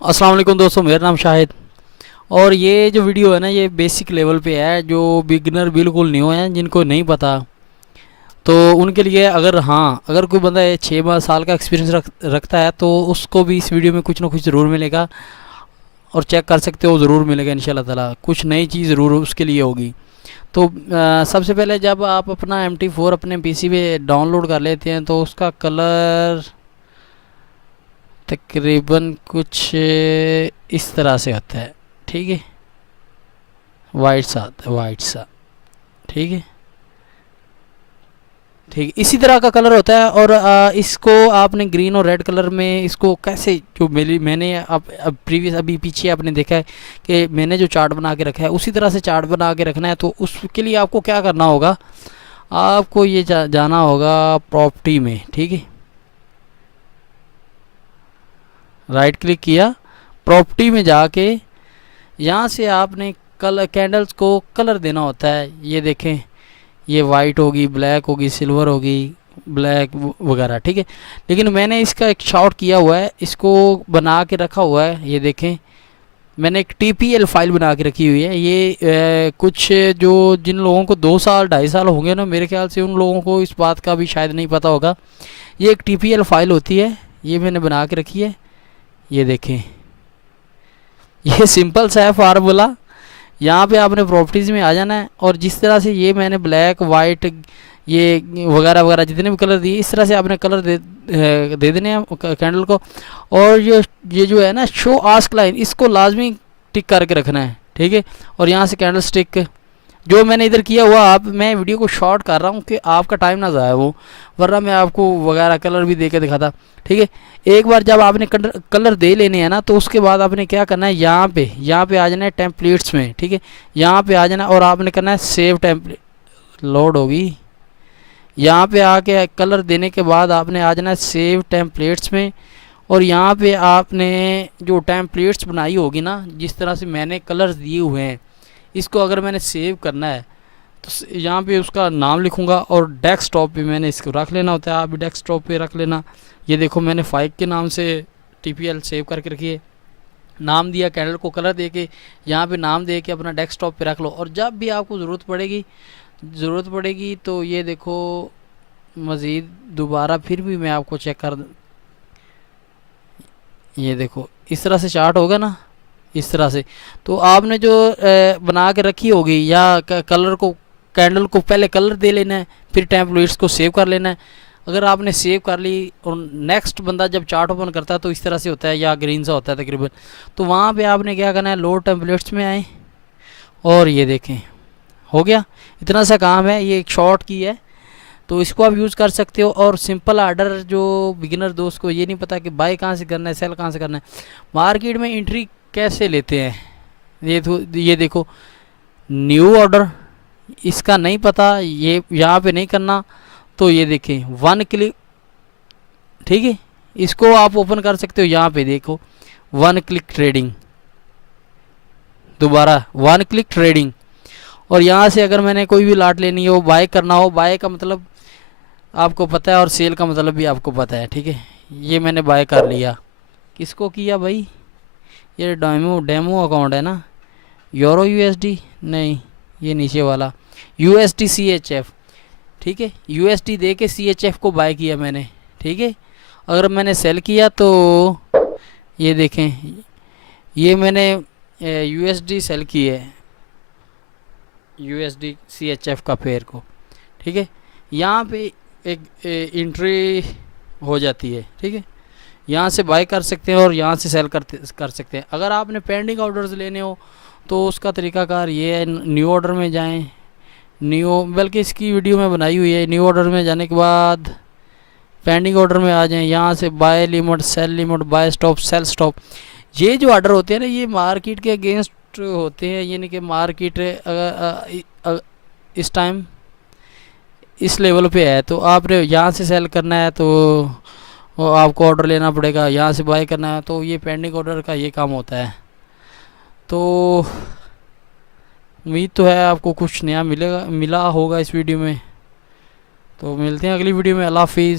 अस्सलाम वालेकुम दोस्तों, मेरा नाम शाहिद। और ये जो वीडियो है ना, ये बेसिक लेवल पे है। जो बिगनर बिल्कुल न्यू हैं, जिनको नहीं पता, तो उनके लिए अगर कोई बंदा 6 साल का एक्सपीरियंस रखता है तो उसको भी इस वीडियो में कुछ ना कुछ ज़रूर मिलेगा। और चेक कर सकते हो, ज़रूर मिलेगा इंशाल्लाह ताला। कुछ नई चीज़ ज़रूर उसके लिए होगी। तो सबसे पहले जब आप अपना MT4 अपने PC पे डाउनलोड कर लेते हैं तो उसका कलर तकरीबन कुछ इस तरह से होता है। ठीक है, वाइट सा आता है, वाइट सा। ठीक है, ठीक है, इसी तरह का कलर होता है। और इसको आपने ग्रीन और रेड कलर में इसको कैसे, जो मैंने अब प्रीवियस अभी पीछे आपने देखा है कि मैंने जो चार्ट बना के रखा है उसी तरह से चार्ट बना के रखना है। तो उसके लिए आपको क्या करना होगा, आपको ये जाना होगा प्रॉपर्टी में। ठीक है, राइट क्लिक किया, प्रॉपर्टी में जाके यहाँ से आपने कलर कैंडल्स को कलर देना होता है। ये देखें, ये वाइट होगी, ब्लैक होगी, सिल्वर होगी, ब्लैक वगैरह। ठीक है, लेकिन मैंने इसका एक शॉर्ट किया हुआ है, इसको बना के रखा हुआ है। ये देखें, मैंने एक TPL फाइल बना के रखी हुई है। ये कुछ जो जिन लोगों को 2 साल 2.5 साल होंगे ना, मेरे ख्याल से उन लोगों को इस बात का भी शायद नहीं पता होगा। ये एक TPL फाइल होती है, ये मैंने बना के रखी है। ये देखें, ये सिंपल सा है फार्मूला। यहाँ पे आपने प्रॉपर्टीज़ में आ जाना है और जिस तरह से ये मैंने ब्लैक वाइट ये वगैरह वगैरह जितने भी कलर दिए, इस तरह से आपने कलर दे देने हैं कैंडल को। और ये जो है ना, शो आस्क लाइन, इसको लाजमी टिक करके रखना है। ठीक है, और यहाँ से कैंडल स्टिक जो मैंने इधर किया हुआ, आप मैं वीडियो को शॉर्ट कर रहा हूँ कि आपका टाइम ना ज़ाया हो, वरना मैं आपको वगैरह कलर भी दे के दिखाता। ठीक है, एक बार जब आपने कलर दे लेने हैं ना, तो उसके बाद आपने क्या करना है, यहाँ पे आ जाना है टेम्पलेट्स में। ठीक है, यहाँ पे आ जाना है और आपने करना है सेव टेम्पलेट। लोड होगी, यहाँ पे आके कलर देने के बाद आपने आ जाना है सेव टेम्पलेट्स में। और यहाँ पे आपने जो टेम्पलेट्स बनाई होगी ना, जिस तरह से मैंने कलर्स दिए हुए हैं, इसको अगर मैंने सेव करना है तो यहाँ पे उसका नाम लिखूँगा और डेस्कटॉप पे मैंने इसको रख लेना होता है। आप भी डेस्कटॉप पे रख लेना। ये देखो, मैंने 5 के नाम से TPL सेव करके रखी है, नाम दिया, कैंडल को कलर दे के यहाँ पे नाम दे के अपना डेस्कटॉप पे रख लो। और जब भी आपको ज़रूरत पड़ेगी तो ये देखो, मज़ीद दोबारा फिर भी मैं आपको चेक कर, ये देखो इस तरह से चार्ट होगा ना, इस तरह से। तो आपने जो बना के रखी होगी, या कलर को कैंडल को पहले कलर दे लेना है, फिर टेम्पलेट्स को सेव कर लेना है। अगर आपने सेव कर ली और नेक्स्ट बंदा जब चार्ट ओपन करता है तो इस तरह से होता है, या ग्रीन सा होता है तकरीबन। तो वहाँ पे आपने क्या करना है, लोड टेम्पलेट्स में आए और ये देखें, हो गया। इतना सा काम है, ये एक शॉर्ट की है, तो इसको आप यूज़ कर सकते हो। और सिंपल आर्डर, जो बिगिनर दोस्त को ये नहीं पता कि बाय कहाँ से करना है, सेल कहाँ से करना है, मार्केट में एंट्री कैसे लेते हैं, ये देखो, न्यू ऑर्डर, इसका नहीं पता, ये यहाँ पे नहीं करना। तो ये देखें, 1 क्लिक। ठीक है, इसको आप ओपन कर सकते हो। यहाँ पे देखो, 1 क्लिक ट्रेडिंग, दोबारा 1 क्लिक ट्रेडिंग। और यहाँ से अगर मैंने कोई भी लाट लेनी हो, बाय करना हो, बाय का मतलब आपको पता है और सेल का मतलब भी आपको पता है। ठीक है, ये मैंने बाय कर लिया। किसको किया भाई, ये डेमो अकाउंट है ना, यूरो USD नहीं, ये नीचे वाला USD CHF। ठीक है, USD दे के CHF को बाय किया मैंने। ठीक है, अगर मैंने सेल किया तो ये देखें, ये मैंने USD सेल की है, USD CHF का पेयर को। ठीक है, यहाँ पे एक एंट्री हो जाती है। ठीक है, यहाँ से बाय कर सकते हैं और यहाँ से सेल कर सकते हैं। अगर आपने पेंडिंग ऑर्डर्स लेने हो तो उसका तरीकाकार ये है, न्यू ऑर्डर में जाएं, बल्कि इसकी वीडियो में बनाई हुई है। न्यू ऑर्डर में जाने के बाद पेंडिंग ऑर्डर में आ जाएं, यहाँ से buy limit, sell limit, buy stop, sell stop. ये जो ऑर्डर होते हैं ना, ये मार्केट के अगेंस्ट होते हैं, यानी कि मार्केट इस टाइम इस लेवल पे है, तो आपने यहाँ से सेल करना है तो आपको ऑर्डर लेना पड़ेगा, यहाँ से बाय करना है तो ये पेंडिंग ऑर्डर का ये काम होता है। तो उम्मीद तो है आपको कुछ नया मिला होगा इस वीडियो में। तो मिलते हैं अगली वीडियो में। अल्लाह हाफिज़।